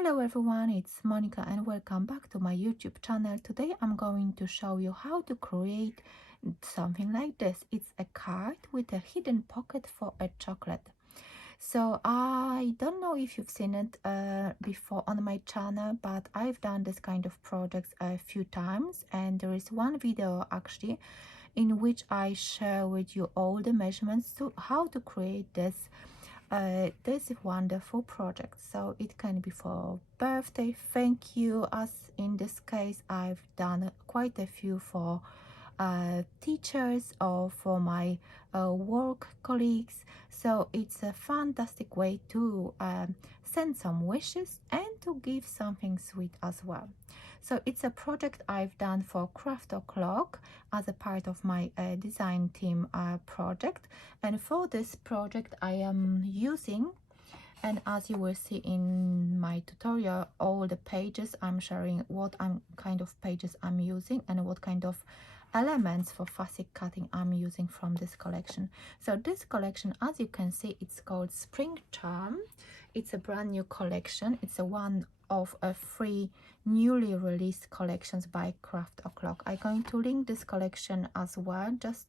Hello everyone, it's Monica and welcome back to my YouTube channel. Today I'm going to show you how to create something like this. It's a card with a hidden pocket for a chocolate. So I don't know if you've seen it before on my channel, but I've done this kind of projects a few times, and there is one video actually in which I share with you all the measurements to how to create this wonderful project. So it can be for birthday thank you, as in this case I've done quite a few for teachers or for my work colleagues. So it's a fantastic way to send some wishes and to give something sweet as well. So it's a project I've done for Craft O'Clock as a part of my design team project, and for this project I am using, and as you will see in my tutorial, all the pages I'm sharing, kind of pages I'm using and what kind of elements for facet cutting I'm using from this collection. So this collection, as you can see, it's called Spring Charm. It's a brand new collection. It's a one of a free newly released collections by Craft O'Clock. I'm going to link this collection as well, just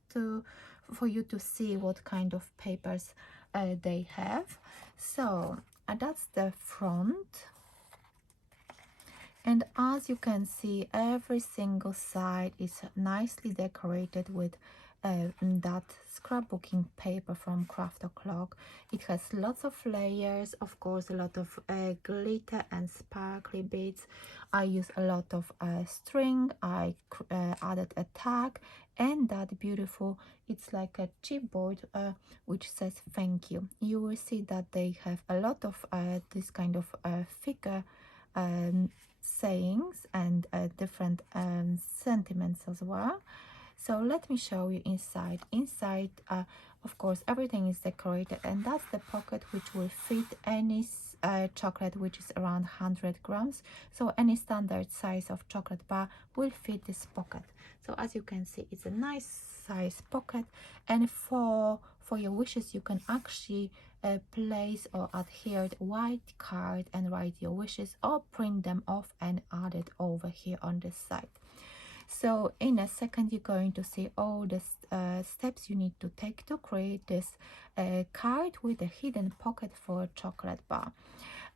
for you to see what kind of papers they have. So that's the front, and as you can see, every single side is nicely decorated with that scrapbooking paper from Craft O'Clock. It has lots of layers, of course, a lot of glitter and sparkly bits. I use a lot of string. I added a tag and that beautiful, it's like a chipboard which says thank you. You will see that they have a lot of this kind of figure sayings and different sentiments as well. So let me show you inside. Of course, everything is decorated, and that's the pocket which will fit any chocolate which is around 100 grams. So any standard size of chocolate bar will fit this pocket. So as you can see, it's a nice size pocket, and for your wishes you can actually place or adhere white card and write your wishes, or print them off and add it over here on this side. So in a second you're going to see all the steps you need to take to create this card with a hidden pocket for a chocolate bar.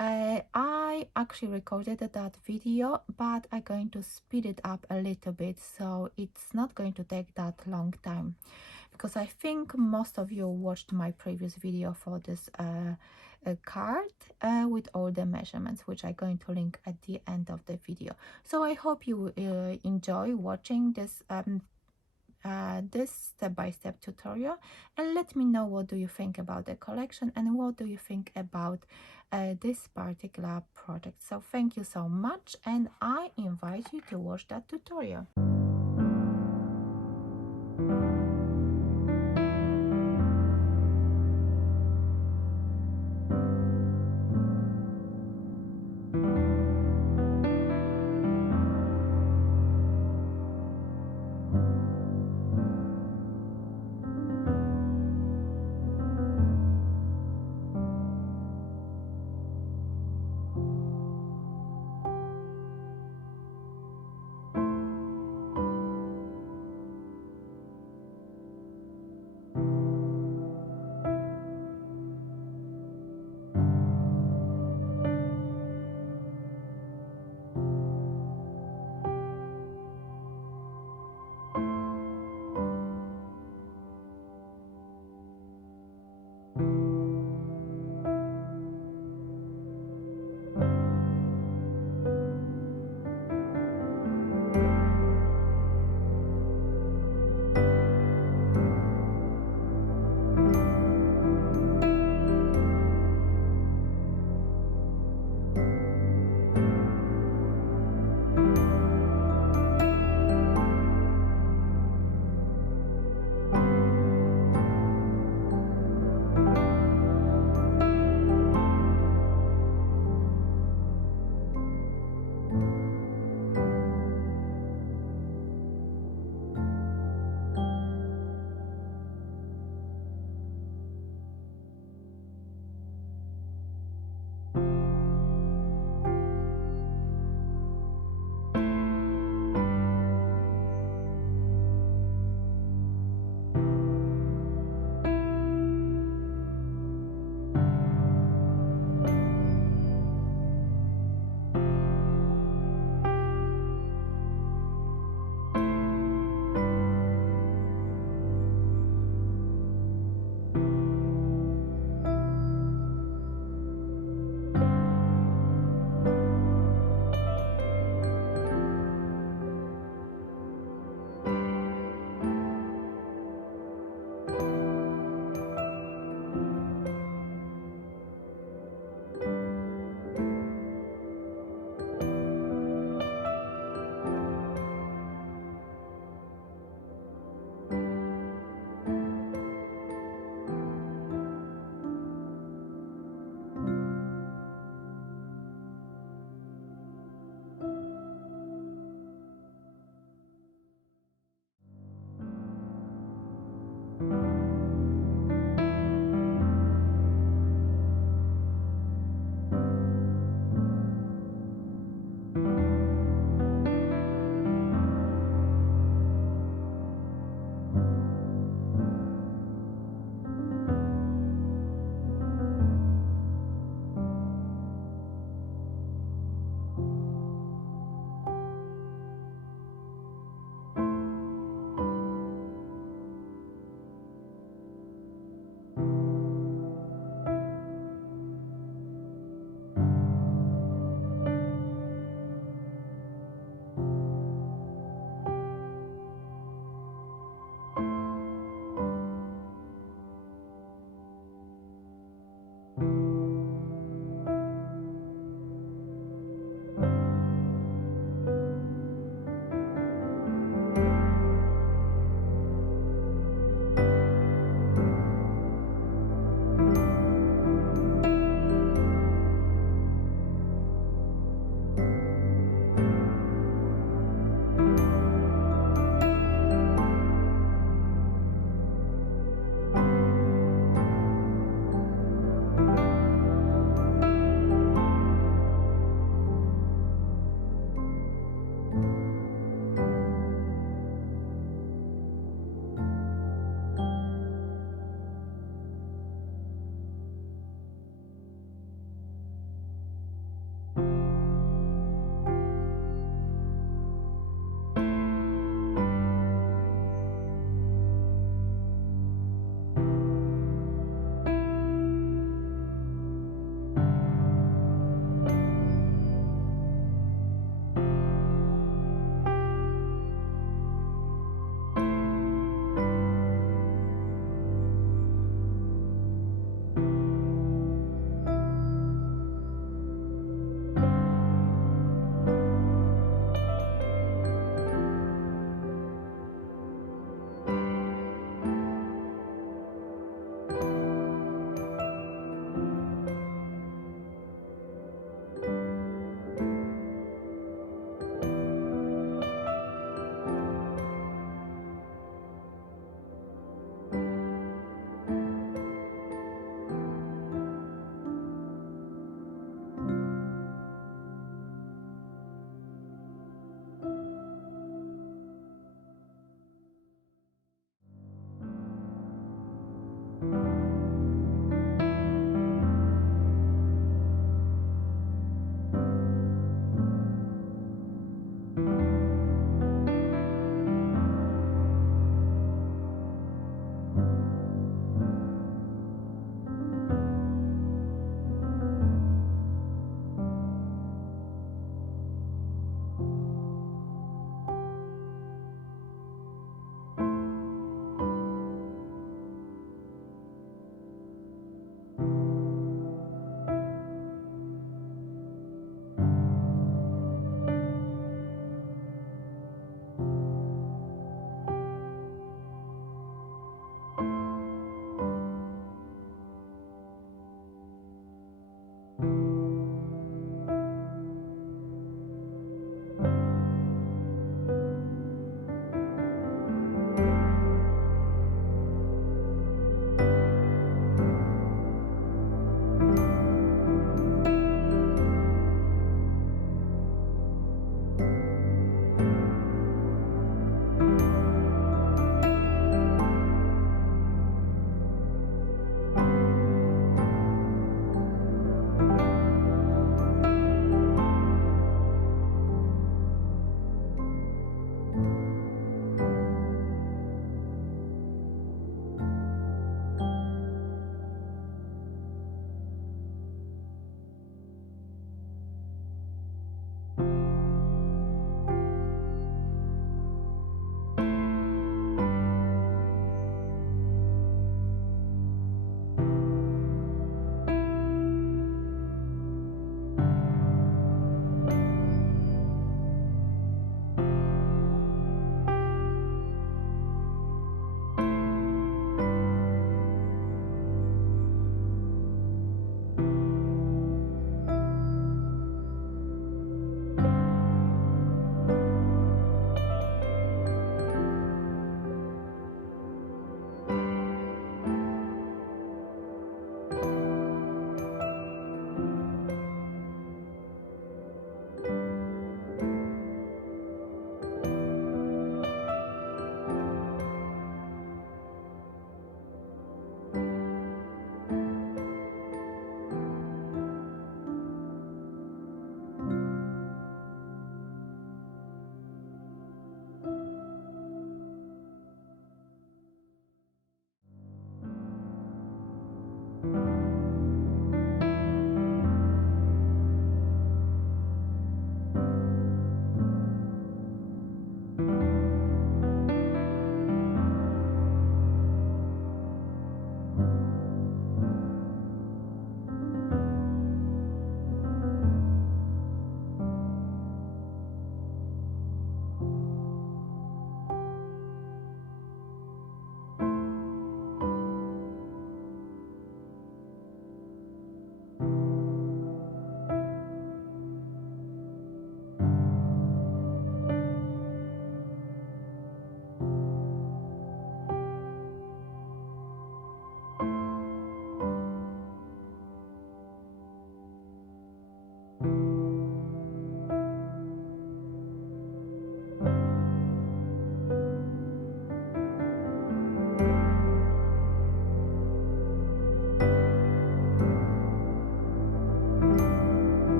I actually recorded that video, but I'm going to speed it up a little bit, so it's not going to take that long time, because I think most of you watched my previous video for this card with all the measurements, which I'm going to link at the end of the video. So I hope you enjoy watching this this step-by-step tutorial, and let me know what do you think about the collection and what do you think about this particular project. So thank you so much, and I invite you to watch that tutorial.